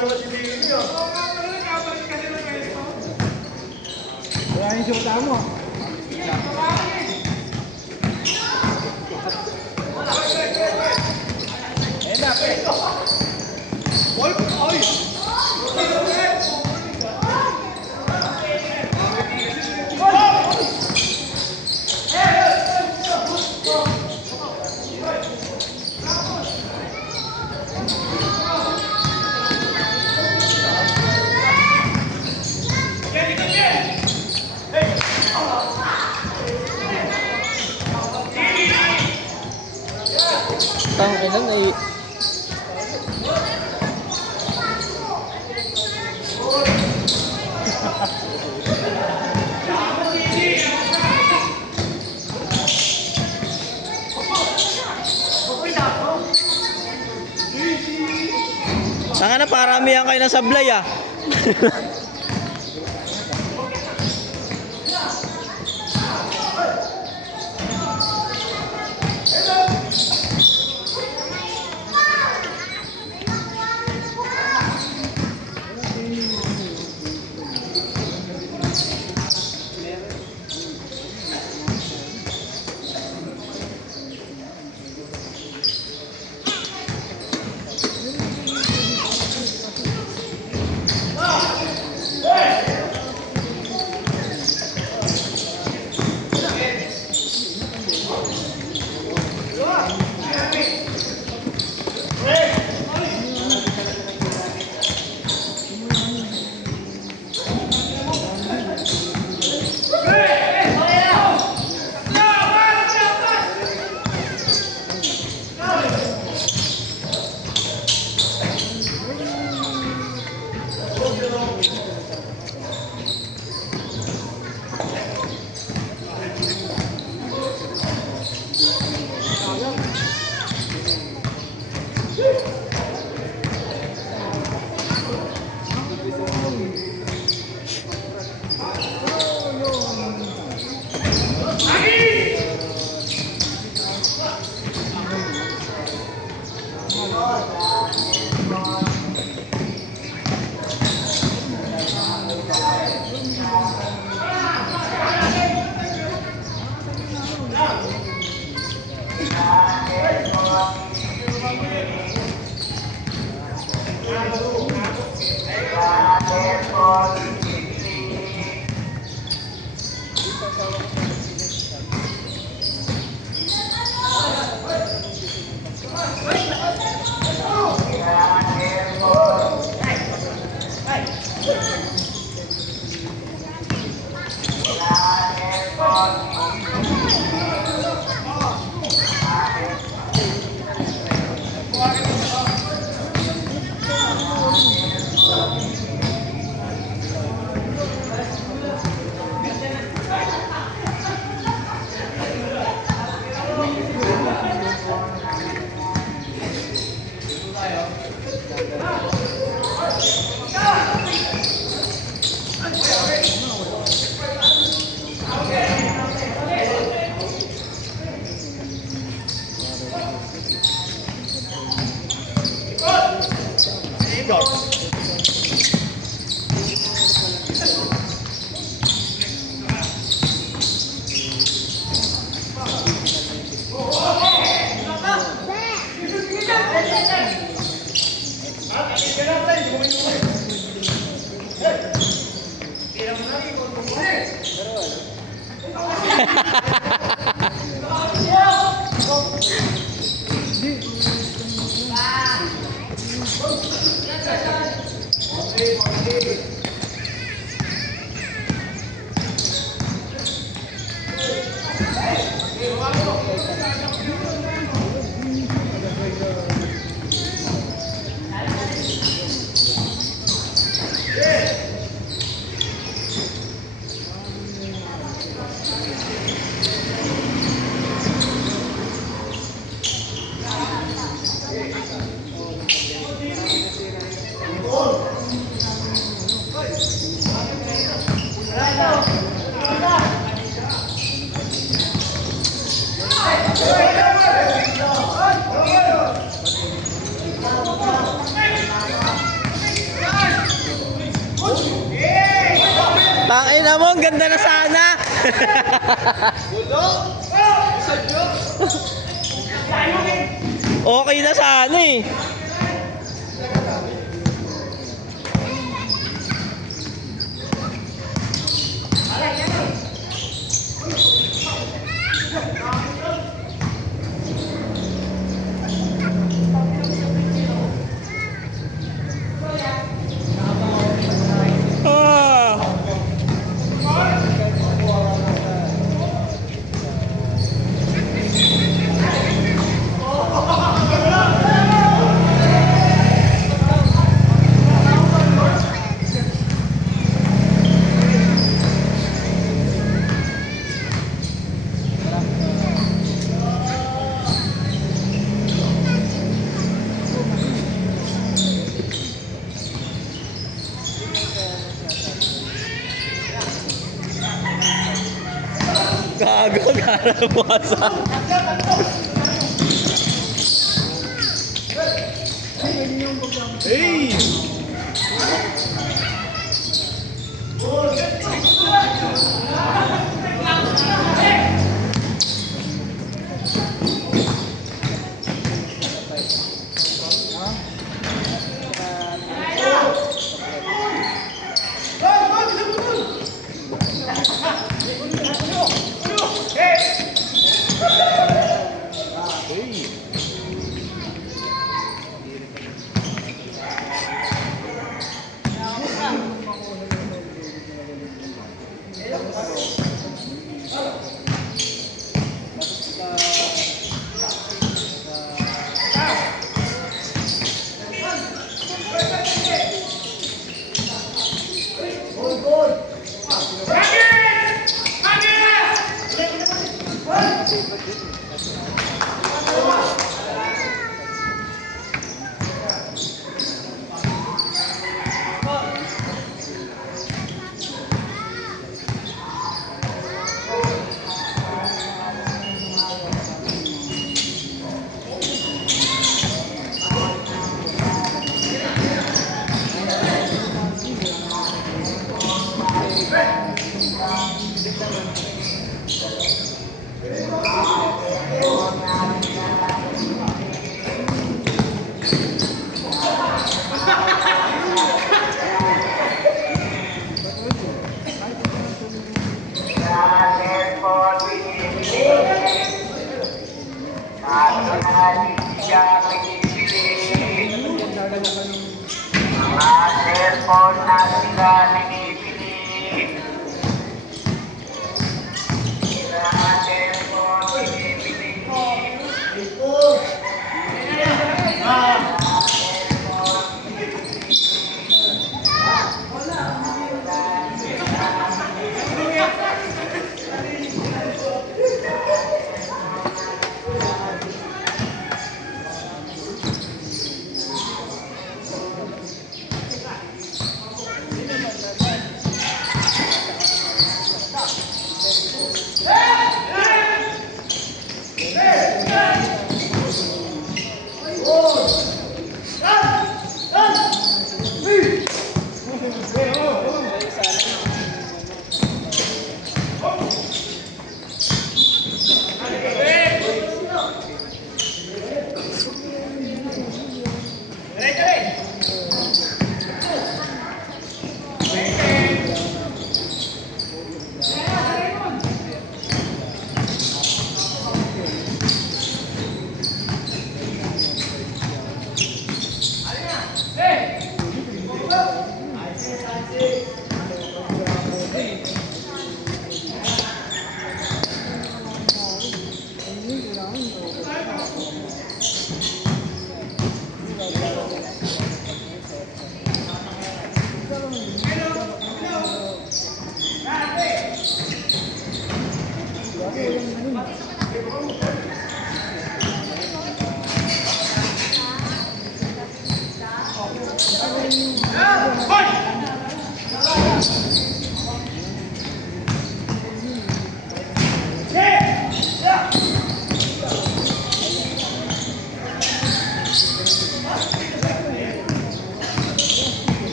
naman si Dino. Wala yung suta mo. Tangkinan ay Tanga na, paramihan kayo ng sablay ah. ganda na sana. Okay na sana eh. Gago, garabasa. Hey!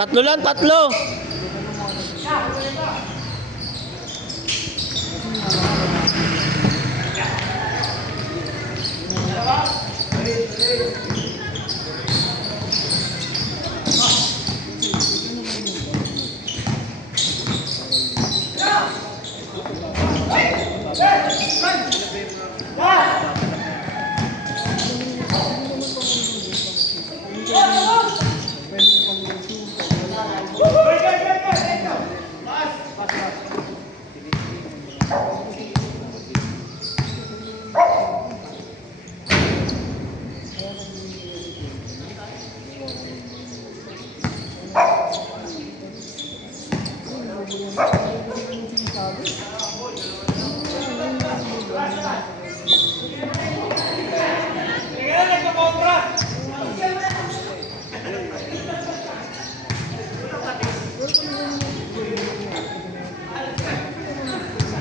Tatlo lang, tatlo.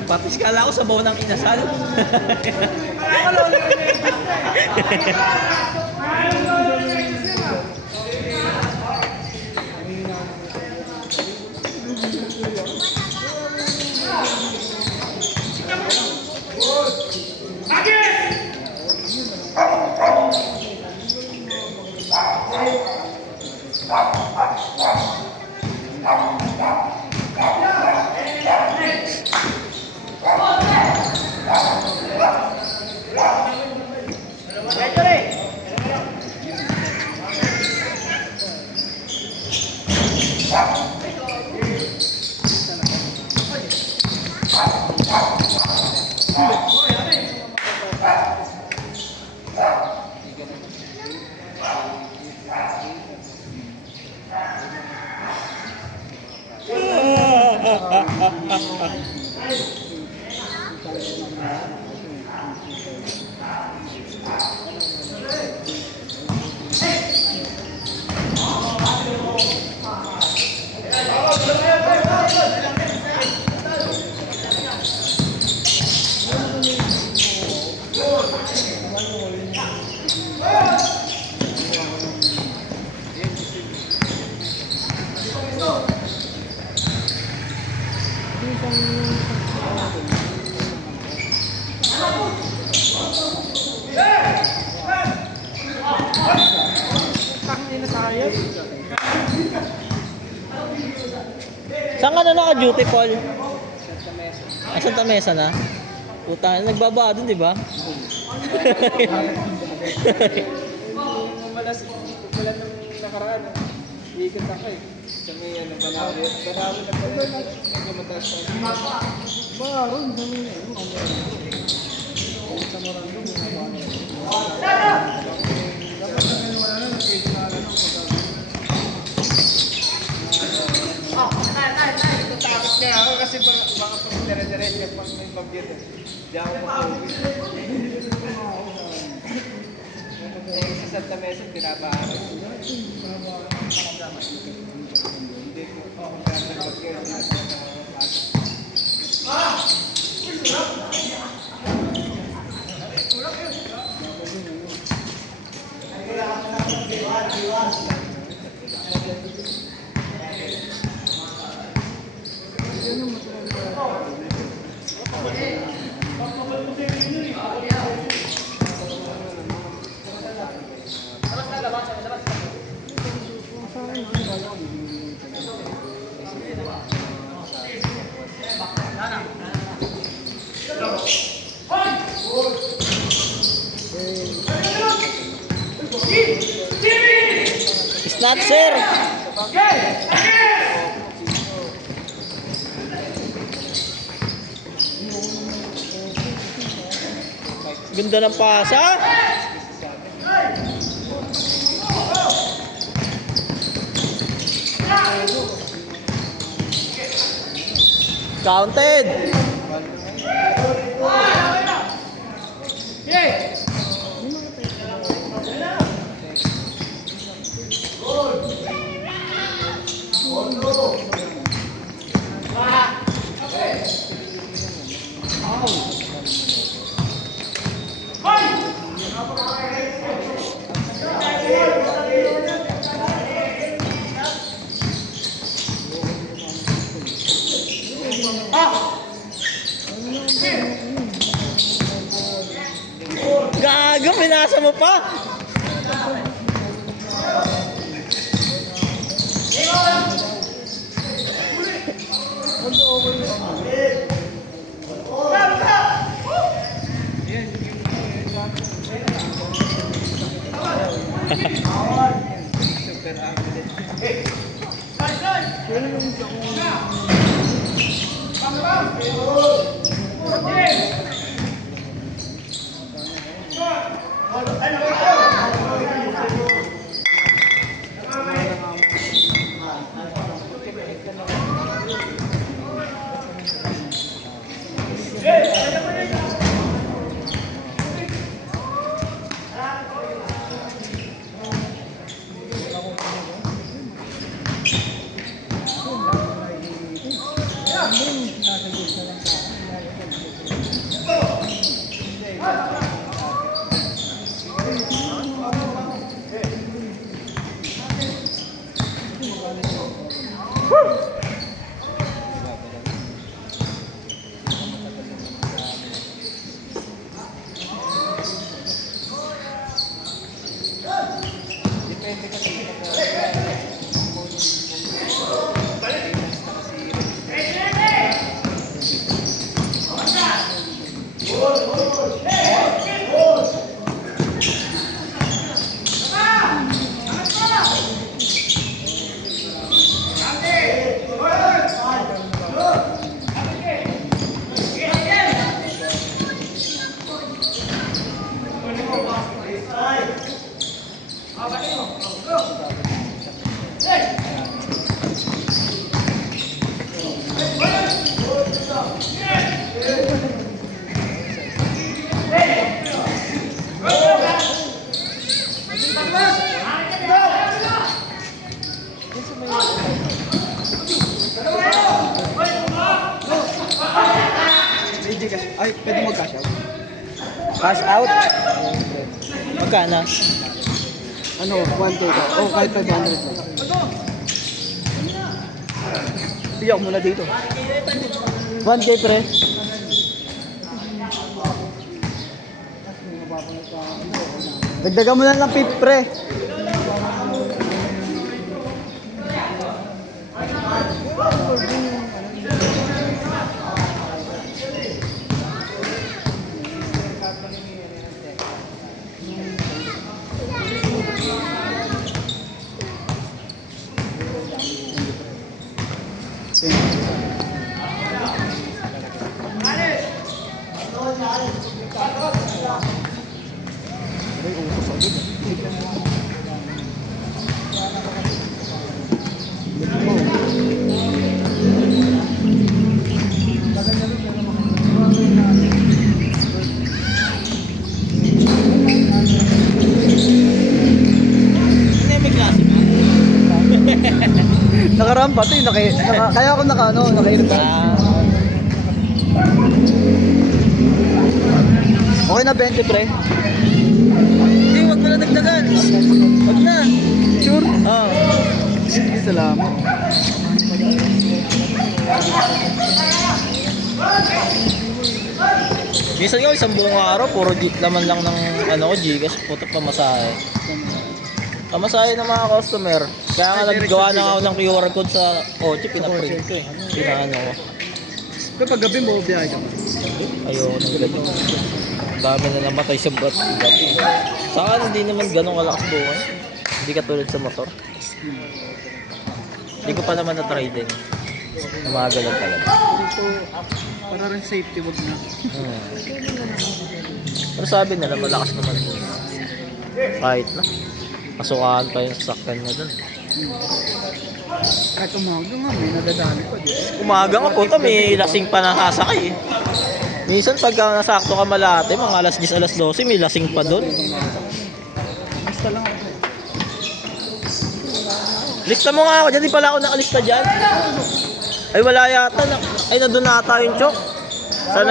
Patis kala ko sa bawa ng inasal. Saan ka na naka-duty, Paul? Ah, Santa Mesa na? Puta, nagbaba doon, di ba? Malas, wala nang nakaraan. Iikot ako eh. Sa may ano, Banawi. Banawi na pala. Medyo mataas pa. Baron, sa may ano. Sa Morandong, mga bano. Dapat na ngayon wala na, nag-case na alam ng tapos nga ako kasi baka pag dire-diretso pag may bagyo eh. Di ako mag-uwi. Sa Santa Mesa, binabahan. Hindi ko. Kung kaya may bagyo, Snatcher! Ganda ng pasa! Counted! Gago, pinasa mo pa. Super depende kasi ay, pwede mag-cash out. Cash out? Magkano? Ano, 1 day ka? O, kahit 500 lang. Tiyak mo na dito. 1K pre. Dagdagan mo na lang pip, pre. Nakarampa to kaya ako nakailip. Okay na 20 pre. Hindi, wag mo na dagdagan. Wag na. Sure? Oo. Sige, salamat. Minsan nga, isang buong araw, puro laman lang ng Gcash, puto pamasahe. Pamasahe ng mga customer. Kaya nga naggawa na ako ng QR code sa kotse, pinaprint ko eh. Pinaano ko. Pero pag gabi mo, biyahe ka. Ayoko ng gabi. Dami na namatay sa gabi. Saka hindi naman ganun kalakas buhay. Hindi katulad sa motor. Hindi ko pa naman na-try din. Umaga lang talaga. Dito, para rin safety, wag na. Pero sabi nila, malakas naman po. Kahit na. Pasukaan pa yung sasakyan mo dun. Kahit umaga nga, may nadadami pa. Umaga nga po, may lasing pa nakasakay eh. Minsan pagka nasakto ka malate, mga alas 10, alas 12, may lasing pa dun. Basta lang ako. Lista mo nga ako dyan, di pala ako nakalista dyan. Ay wala yata, ay nandun na ata yung chok. Sa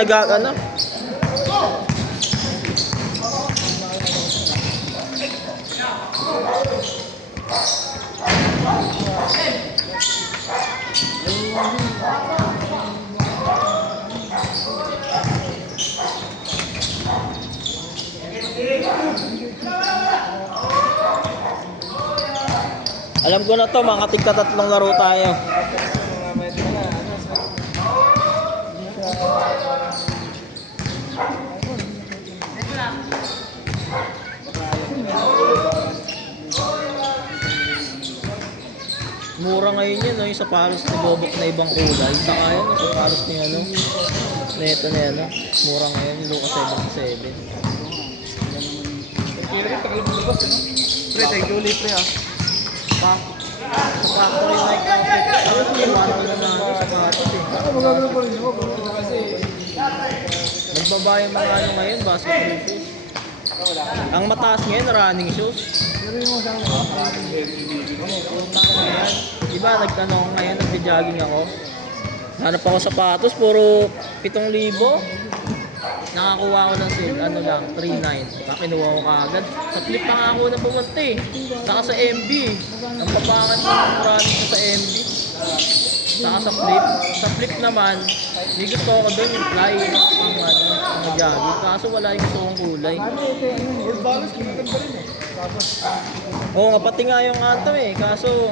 Alam ko na to, mga tigka-tatlong laro tayo. Mga may na, ano, Mura ngayon yun, no? Yung sapatos ni Bobok na ibang kulay. Saka yun, yung sapatos ni ano, neto na ano. Mura ngayon, yung Lucas 77. Kaya rin, tagal mo labas, ano? Pre, thank you ulit, pre, ah. Sa factory Nike outlet. Ayun, parang na namin sapatos eh. Ako magagano pa rin ako, kasi Nagbaba yung mga ano ngayon, basketball shoes. Ang mataas ngayon, running shoes. pero yung mga sa akin, Putang na yan. Diba, nagtanong ako ngayon, nag-jogging ako. Hanap ako sapatos, puro 7,000. Nakakuha ko ng sale, ano lang, 3,900. Kinuha ko kaagad. Sa flip pa nga ako na pumunta eh. Saka sa MB. Ang papangan ng running ko sa MB. Saka sa flip. Sa flip naman, may gusto ko doon yung fly. Ang ano, ang jogging. Kaso wala yung gusto kong kulay. old balance, kinaganda rin, eh. Tapos, Oo nga, pati nga yung ato eh. Kaso,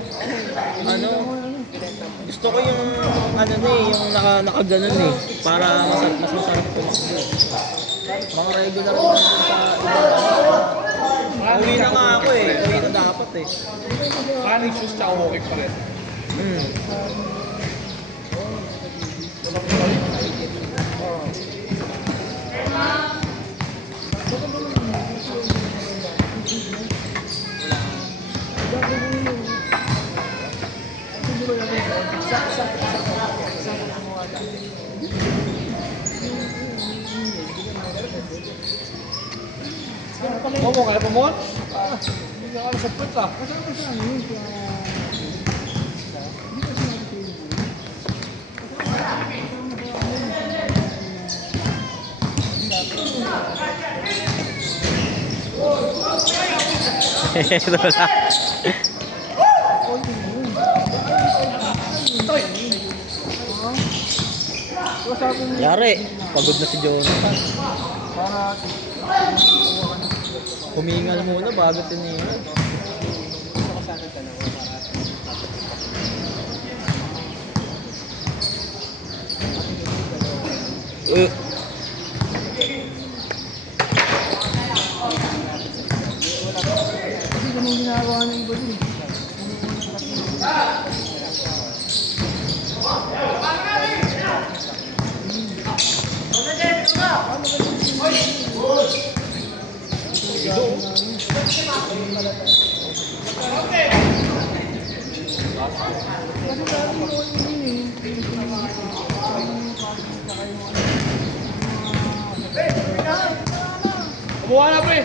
ano, gusto ko yung, ano na eh, yung nakaganon eh. Para mas masarap ko. Mga regular ko lang dun sa ibang. Uwi na nga ako eh. Uwi na dapat eh. running shoes tsaka walking pa rin. Hmm. Momo, kaya pa mo? Hindi ka alas sa put, ah. Ito lang. Yari, pagod na si Jonathan. Humingal muna bago tinira. Kasi ganun ginagawa ng iba din. Kumuha na, pre!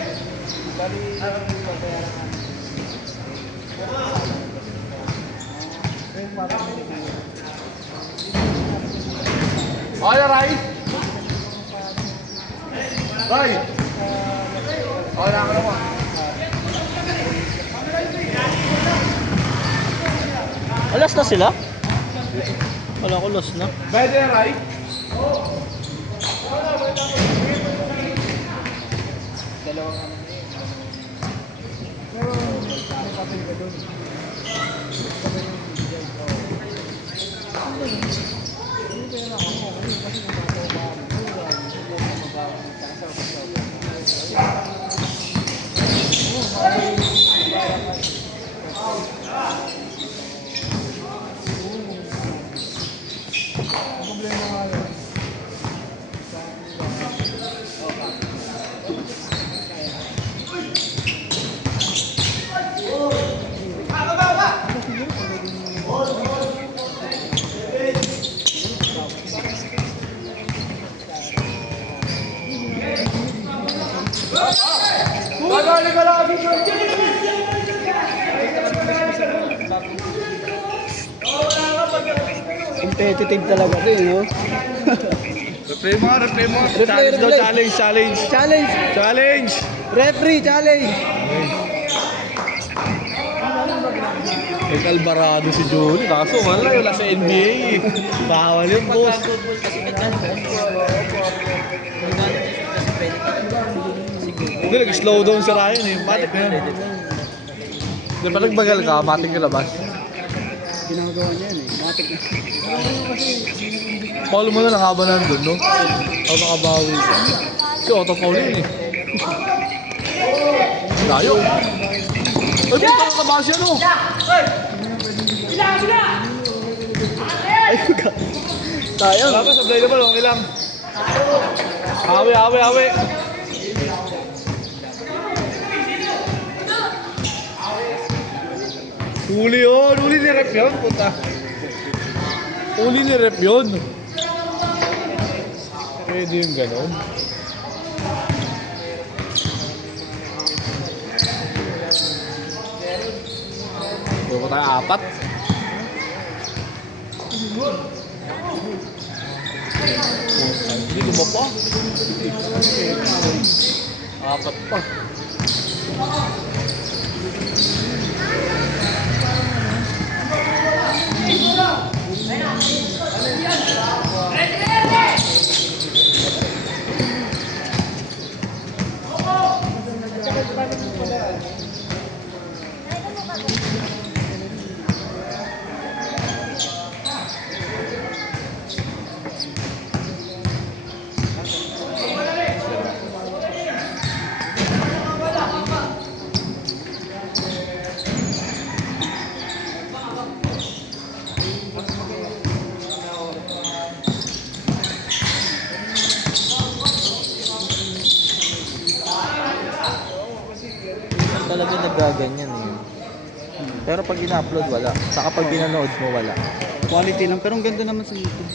Okay na, Rai? Rai! Okay na ako naman. Alas na sila? Wala ko lost na. Pwede na, Rai? Dalawang ano na yun. Pero may kapil ka doon. Kapil ng bigay. Hindi pera ako mo. Kasi nagkakawa mo. Problema nga yun. Gagaling ka lang dito. Competitive talaga ito, no? Replay mo. Challenge daw, challenge. Referee, challenge! May Alvarado si Johnny. Kaso wala sa NBA eh. Bawal yun, boss. Football kasi nagkano. Nagkano kasi pwede ka. Hindi, nag-slow down si Ryan eh. Matik na yan. Hindi pa nagbagal ka, matik yung labas. Ginagawa niya yan eh. Matik na. Paul mo na nakaba nandun, no? O nakabawi ka. Si Otto Paul yun eh. Layo. Ay, punta ka kabas yan, no? Sayang. Tapos, apply na ba, okay lang. Awi. Huli yun, huli ni rep yun, puta. Huli ni rep yun. Pwede yung ganon. Puro tayo apat. Hindi lumapa. Apat pa. Talaga nagaganyan eh. Pero pag ina-upload wala. Saka pag pinanood mo wala. Quality lang. Pero ang ganda naman sa YouTube.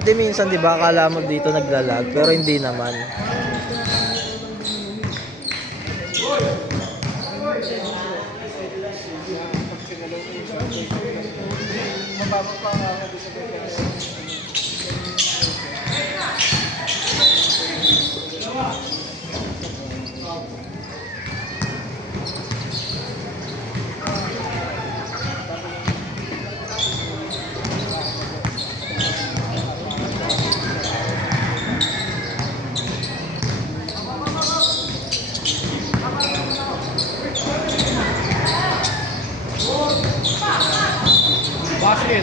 Di minsan di ba akala mo dito naglalag pero hindi naman. Basket.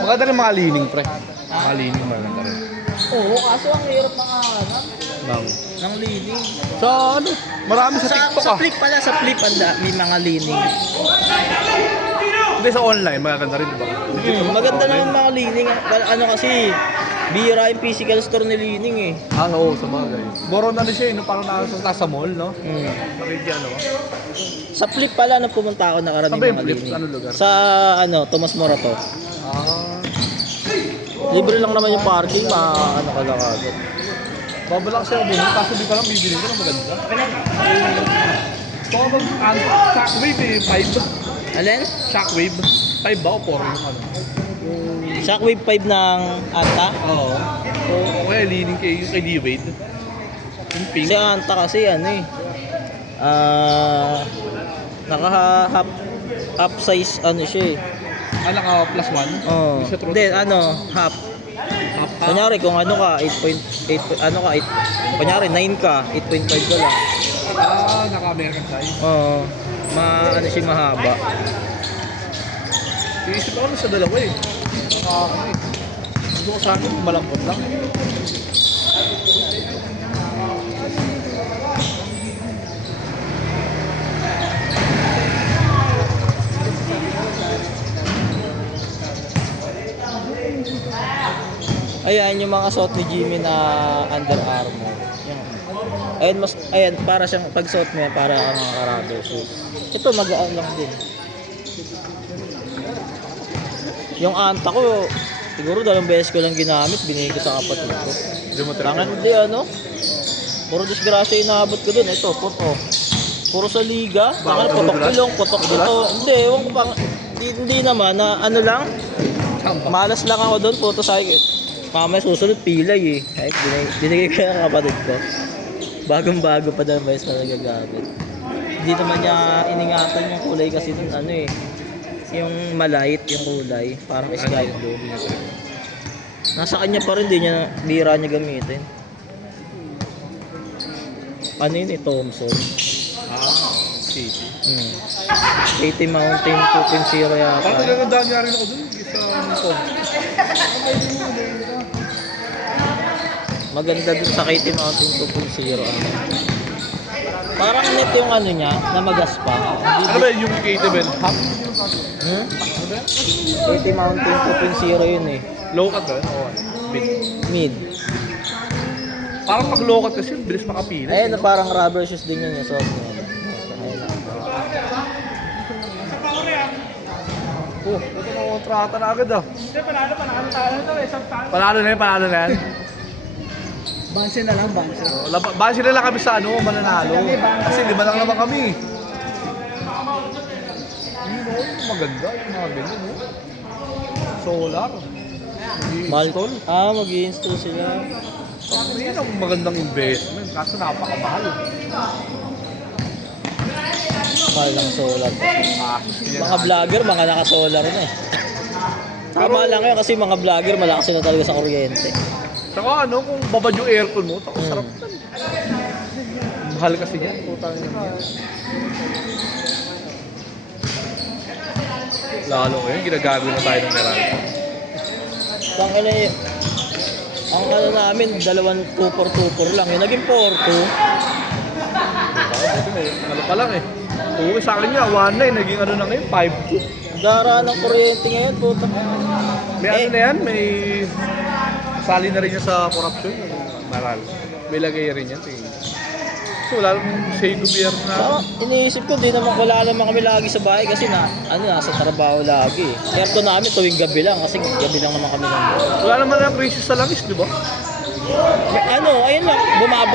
Maganda rin mga lining, pre. Mga lining maganda rin. Oo, kaso ang hirap makahanap Bang. ng lining. Sa ano? Marami sa TikTok Sa ah. flip pala, sa flip may mga lining. Hindi sa online, maganda rin, diba? Maganda naman mga lining. Ano kasi, bira yung physical store ni lining eh. Ah, oo, sa bagay. Boro na rin siya, no? Parang nasa mall, no? Nakikita, ano? Sa flip pala, nung pumunta ako nakarating Saan ba yung mga flip? lining. Anong lugar? Sa Tomas Morato. Ah. Libre lang naman yung parking, ano ka lang agad. Babalak siya bumili, kaso di pa lang bibili ko ng maganda. Ito ka Shockwave eh, 5. Alin? Shockwave. 5 ba o 4 yung ano? Shockwave 5 ng Anta? Oo. O kaya leaning kay D-Wade. Yung pink. Si Anta kasi ano eh. Naka half size ano siya eh. Ah, naka +1? Oh. Hindi siya true. Hindi, half. Kunyari kung ano ka, 8.8, ano ka, kunyari 9 ka, 8.5 ka lang. Ah, naka-American size. Oo. Ano siya mahaba. Iisip ako sa dalawa eh. Gusto ko sa akin malambot lang. Ayan yung mga suot ni Jimmy na Under Armour. Yan. Ayan, para siyang pagsuot mo yan, para kang mga rubber shoes. Ito, magaan lang din. Yung anta ko, siguro 2 beses ko lang ginamit, binigay ko sa kapatid ko. Hindi mo Tangan hindi ano. Puro disgrasya inaabot ko dun. Ito, puto. Puro sa liga. Tangan, putok ilong, putok ito. Hindi, ewan ko pang... Hindi naman, na ano lang. Malas lang ako dun, puto sa akin. Mamaya susunod, pilay eh. Ay, binigay ko yung kapatid ko. Bagong-bago pa 2 beses na nagagamit. Hindi naman niya iningatan yung kulay kasi dun, ano eh. Yung malight, yung kulay. Parang sky blue. Nasa kanya pa rin, bira niya gamitin. Ano yun eh, Thompson. City. KT Mountain 2.0 yata. Parang nagagandaan niya rin ako dun. Sa Hong Maganda din sa KT Mountain 2.0. Parang net yung ano niya, na magaspa. Ano ba yung KT Ben? Half? KT Mountain 2.0 yun eh. Low cut ba? Oo. Mid. Mid. Parang pag low cut kasi, bilis makapila. Ayun, parang rubber shoes din yun yung suot niya. Oh, ito na kontrata na agad ah. Hindi, panalo tayo ito eh. Panalo na yan. Bansin na lang, bansin. Base sila lang kami sa ano, mananalo. Kasi 5 lang naman kami. Yun o, maganda yung mga ganyan o. Solar. Mag-install? Mag-i-install sila. Yun ang magandang investment, kaso napakamahal. Mahal ng solar. Mga vlogger, mga naka-solar na eh. Tama lang yun kasi mga vlogger malakas na talaga sa kuryente. Saka ano, kung babad yung aircon mo, tapos sarap na. Mahal kasi yan, putang yan. Lalo ngayon, ginagagawin na tayo ng Meralco. Ang ano namin, 2-4 lang. Yung naging 4-2. Ano pa lang eh. Oo, sa akin nga, 1-9, naging ano na ngayon, 5-2. Dara ng kuryente ngayon, puta. May ano na yan, may sali na rin yan sa corruption, yung Maral. May lagay rin yan. So wala namang say gobyerno na. Saka, iniisip ko, wala naman kami lagi sa bahay kasi nasa trabaho lagi. Aircon namin tuwing gabi lang kasi gabi lang naman kami nandun. Wala naman na crisis sa langis, di ba? Ayun lang,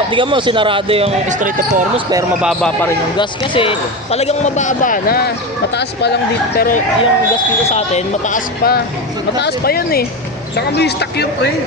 tignan mo, sinarado yung Strait of Hormuz pero mababa pa rin yung gas kasi talagang mababa na. Mataas pa lang dito pero yung gas dito sa atin, mataas pa. Mataas pa yun eh. Saka may stock yung pre.